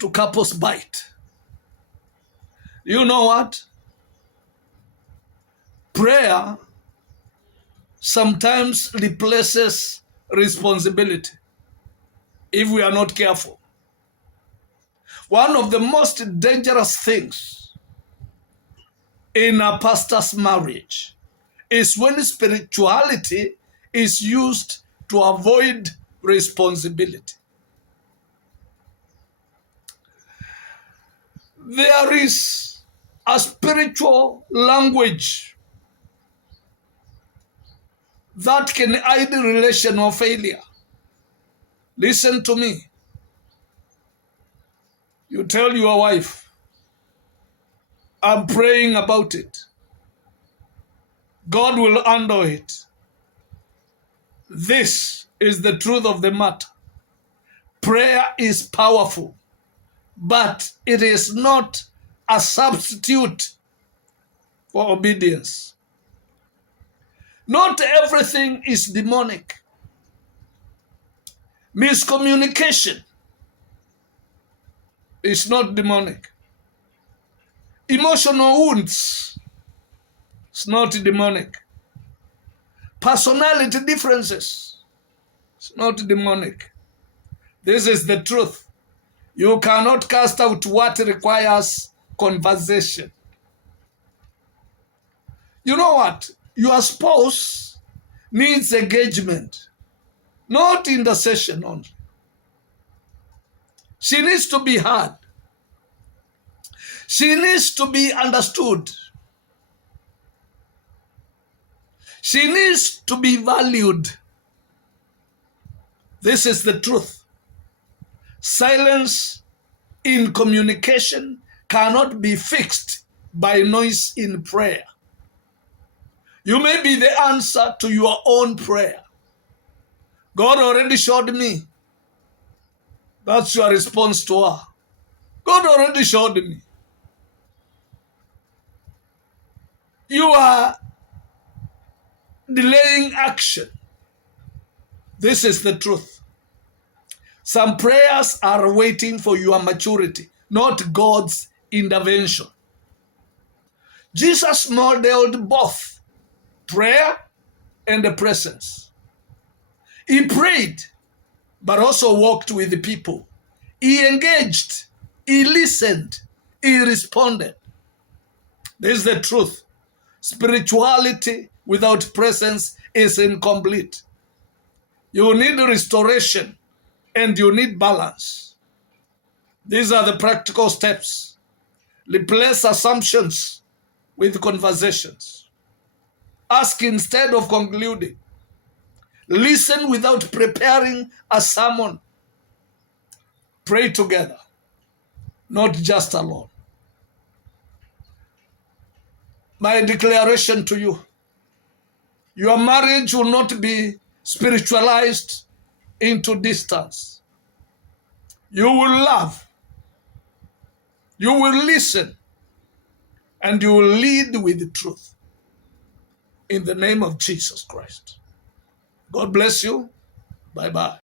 to couples bite. You know what? Prayer sometimes replaces responsibility if we are not careful. One of the most dangerous things in a pastor's marriage is when spirituality is used to avoid responsibility. There is a spiritual language that can hide relational failure. Listen to me. You tell your wife, I'm praying about it. God will handle it. This is the truth of the matter. Prayer is powerful, but it is not a substitute for obedience. Not everything is demonic. Miscommunication is not demonic. Emotional wounds is not demonic. Personality differences is not demonic. This is the truth. You cannot cast out what requires conversation. You know what? Your spouse needs engagement, not intercession only. She needs to be heard. She needs to be understood. She needs to be valued. This is the truth. Silence in communication cannot be fixed by noise in prayer. You may be the answer to your own prayer. God already showed me. That's your response to her. God already showed me. You are delaying action. This is the truth. Some prayers are waiting for your maturity, not God's intervention. Jesus modeled both prayer and the presence. He prayed, but also walked with the people. He engaged, he listened, he responded. This is the truth. Spirituality without presence is incomplete. You need restoration and you need balance. These are the practical steps. Replace assumptions with conversations. Ask instead of concluding. Listen without preparing a sermon. Pray together, not just alone. My declaration to you, your marriage will not be spiritualized into distance. You will love, you will listen, and you will lead with the truth. In the name of Jesus Christ. God bless you. Bye-bye.